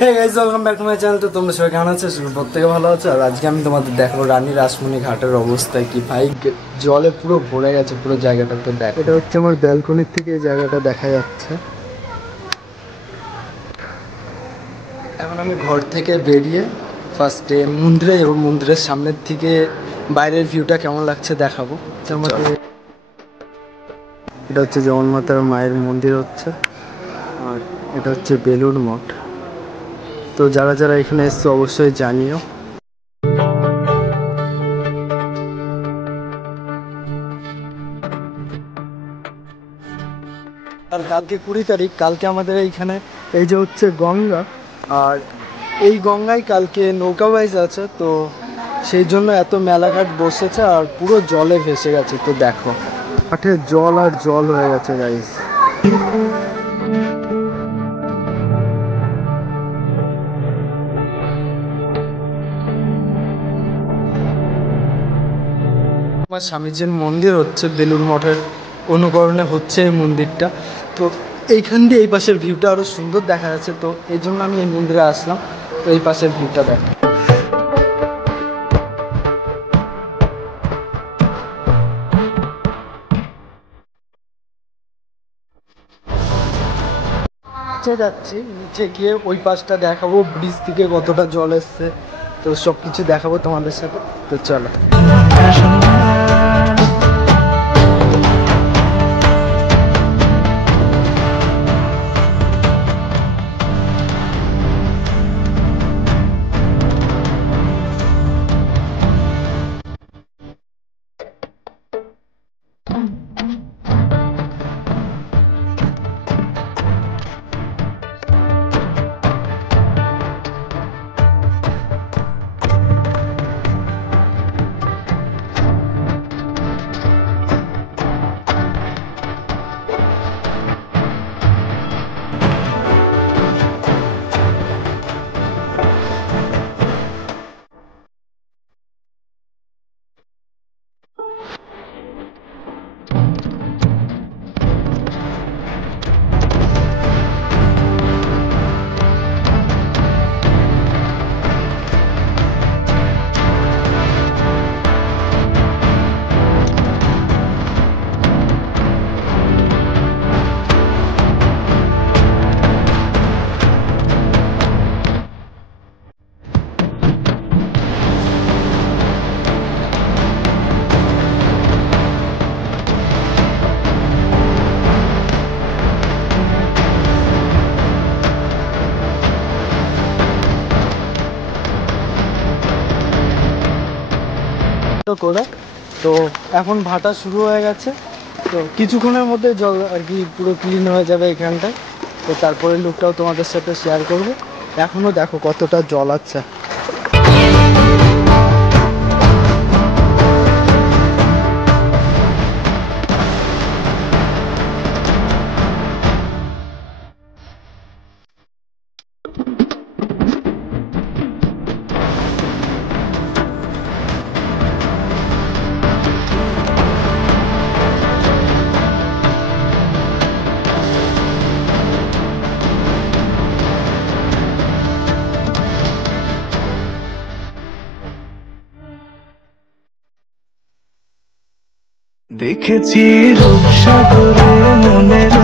Hey guys, welcome back to my channel. তো তোমরা সবাই কেমন আছো? প্রত্যেকে ভালো আছো। আর আজকে আমি তোমাদের দেখাবো রানী রাসমণি ঘাটের অবস্থা কি। ভাই জলে পুরো ভরে গেছে পুরো জায়গাটা। তো দেখো, এটা হচ্ছে আমার ব্যালকনির থেকে এই জায়গাটা দেখা যাচ্ছে। এখন আমি ঘর থেকে বেরিয়ে ফার্স্টে মন্দিরে এবং মন্দিরের সামনের থেকে বাইরের ভিউটা কেমন লাগছে দেখাবো। আমাকে এটা হচ্ছে জগন্মাতার মায়ের মন্দির হচ্ছে, আর এটা হচ্ছে বেলুড় মঠ। তো যারা যারা এখানে এসছো অবশ্যই জানিও। আর কালকে 20 তারিখ, কালকে আমাদের এইখানে এই যে হচ্ছে গঙ্গা, আর এই গঙ্গায় কালকে নৌকা বাইচ আছে। তো সেই জন্য এত মেলাঘাট বসেছে আর পুরো জলে ভেসে গেছে। তো দেখো মাঠে জল আর জল হয়ে গেছে গাইস। আমার স্বামীজির মন্দির হচ্ছে বেলুড় মঠের অনুকরণে হচ্ছে এই মন্দিরটা। তো এইখান দিয়ে এই পাশের ভিউটা আরো সুন্দর দেখা যাচ্ছে। তো এই জন্য আমি এই মন্দিরে আসলাম। তো এই পাশের ভিউটা দেখ। নিচে যাচ্ছি, নিচে গিয়ে ওই পাশটা দেখাবো, ব্রিজ থেকে কতটা জল এসছে। তো সব কিছু দেখাবো তোমাদের সাথে। তো চলো। করে তো এখন ভাটা শুরু হয়ে গেছে। তো কিছুক্ষণের মধ্যে জল আর কি পুরো ক্লিন হয়ে যাবে এখানটায়। তো তারপরে লুকটাও তোমাদের সাথে শেয়ার করবো। এখনো দেখো কতটা জল আছে। দেখেছি রূপসাগরে মনের